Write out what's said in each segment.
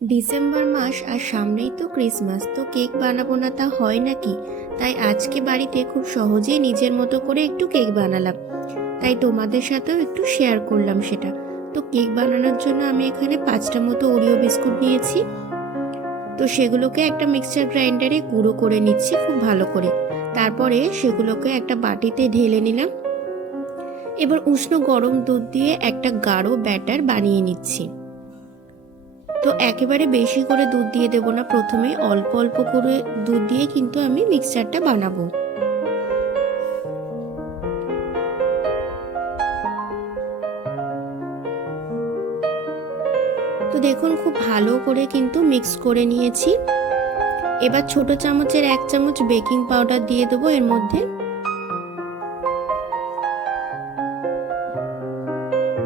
December মাস আর সামনেই তো Christmas, তো কেক বানাবো না তা হয় নাকি? তাই আজকে বাড়িতে খুব সহজেই নিজের মতো করে একটু কেক বানালাম, তাই তোমাদের সাথেও একটু শেয়ার করলাম সেটা। তো কেক বানানোর জন্য আমি এখানে 5টা মতো ওরিও বিস্কুট নিয়েছি। তো সেগুলোকে একটা মিক্সচার গ্রাইন্ডারে গুঁড়ো করে নিচ্ছি খুব ভালো করে। তারপরে সেগুলোকে একটা বাটিতে ঢেলে নিলাম। এবার উষ্ণ গরম দুধ দিয়ে একটা গাঢ় ব্যাটার বানিয়ে নিচ্ছি। তো একেবারে বেশি করে দুধ দিয়ে দেব না, প্রথমে অল্প অল্প করে দুধ দিয়ে কিন্তু আমি মিক্সচারটা বানাবো। তো দেখুন খুব ভালো করে কিন্তু মিক্স করে নিয়েছি। এবার ছোট চামচের 1 চামচ বেকিং পাউডার দিয়ে দেবো এর মধ্যে।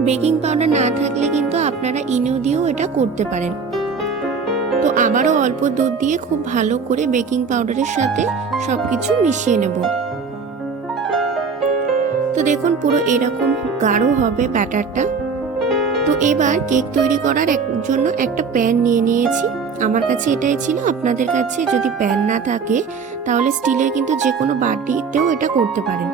বেকিং পাউডার না থাকলে কিন্তু আপনারা ইনো দিয়েও এটা করতে পারেন। তো আবারও অল্প দুধ দিয়ে খুব ভালো করে বেকিং পাউডারের সাথে সবকিছু মিশিয়ে নেব। তো দেখুন পুরো এরকম গাঢ় হবে ব্যাটারটা। তো এবার কেক তৈরি করার জন্য একটা প্যান নিয়ে নিয়েছি। আমার কাছে এটাই ছিল, আপনাদের কাছে যদি প্যান না থাকে তাহলে স্টিলের কিন্তু যে কোনো বাটিতেও এটা করতে পারেন।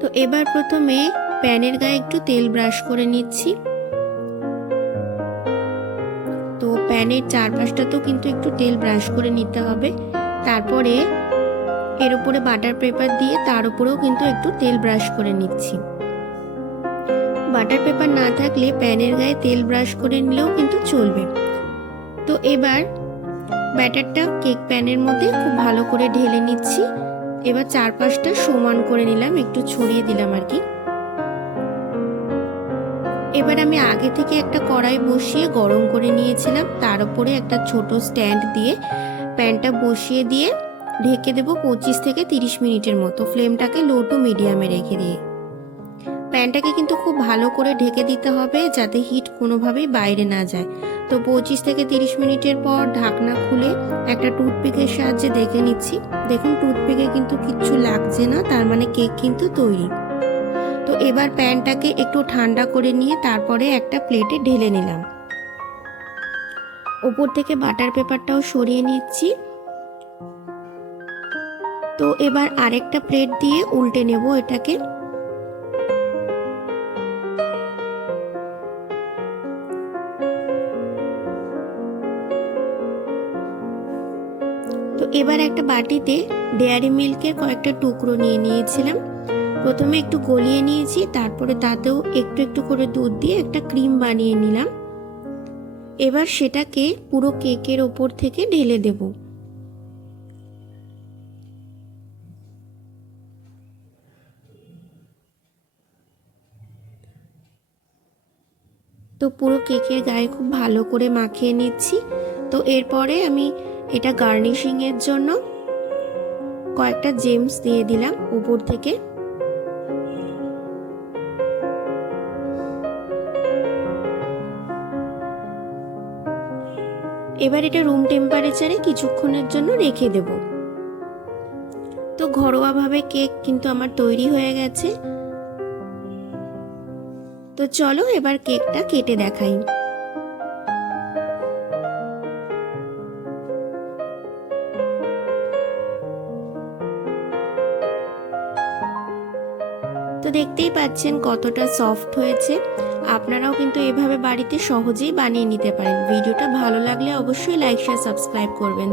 তো এবার প্রথমে প্যানের গায়ে একটু তেল ব্রাশ করে নিচ্ছি। তো প্যানের চারপাশটাতেও কিন্তু একটু তেল ব্রাশ করে নিতে হবে। তারপরে এর উপরে বাটার পেপার দিয়ে তার উপরেও কিন্তু একটু তেল ব্রাশ করে নিচ্ছি। বাটার পেপার না থাকলে প্যানের গায়ে তেল ব্রাশ করে নিলেও কিন্তু চলবে। তো এবার ব্যাটারটা কেক প্যানের মধ্যে খুব ভালো করে ঢেলে নিচ্ছি। এবার চারপাশটা সমান করে নিলাম, একটু ছড়িয়ে দিলাম আর কি। এবার আমি আগে থেকে একটা কড়াই বসিয়ে গরম করে নিয়েছিলাম, তার উপরে একটা ছোট স্ট্যান্ড দিয়ে প্যানটা বসিয়ে দিয়ে ঢেকে দেবো 25 থেকে 30 মিনিটের মতো, ফ্লেমটাকে লো টু মিডিয়ামে রেখে দিয়ে। প্যানটাকে কিন্তু খুব ভালো করে ঢেকে দিতে হবে যাতে হিট কোনোভাবেই বাইরে না যায়। তো 25 থেকে 30 মিনিটের পর ঢাকনা খুলে একটা টুথপিকের সাহায্যে দেখে নিচ্ছি। দেখুন টুথপিকে কিন্তু কিচ্ছু লাগছে না, তার মানে কেক কিন্তু তৈরি। তো এবার প্যানটাকে একটু ঠান্ডা করে নিয়ে তারপরে একটা প্লেটে ঢেলে নিলাম। ওপর থেকে বাটার পেপারটাও সরিয়ে নিচ্ছি। তো এবার আরেকটা প্লেট দিয়ে উল্টে নেব এটাকে। তো এবার একটা বাটিতে ডেয়ারি মিল্কের কয়েকটা টুকরো নিয়ে নিয়েছিলাম। প্রথমে একটু গলিয়ে নিয়েছি, তারপরে তাতেও একটু একটু করে দুধ দিয়ে একটা ক্রিম বানিয়ে নিলাম। এবার সেটাকে পুরো কেকের ওপর থেকে ঢেলে দেব। তো পুরো কেকের গায়ে খুব ভালো করে মাখিয়ে নিচ্ছি। তো এরপরে আমি এটা গার্নিশিং এর জন্য কয়েকটা জেমস দিয়ে দিলাম উপর থেকে। এবার এটা রুম টেম্পারেচারে কিছুক্ষণের জন্য রেখে দেব। তো ঘরোয়াভাবে কেক কিন্তু আমার তৈরি হয়ে গেছে। তো চলো এবার কেকটা কেটে দেখাই। তো দেখতেই পাচ্ছেন কতটা সফট হয়েছে। আপনারাও কিন্তু এভাবে বাড়িতে সহজেই বানিয়ে নিতে পারেন। ভিডিওটা ভালো লাগলে অবশ্যই লাইক শেয়ার সাবস্ক্রাইব করবেন।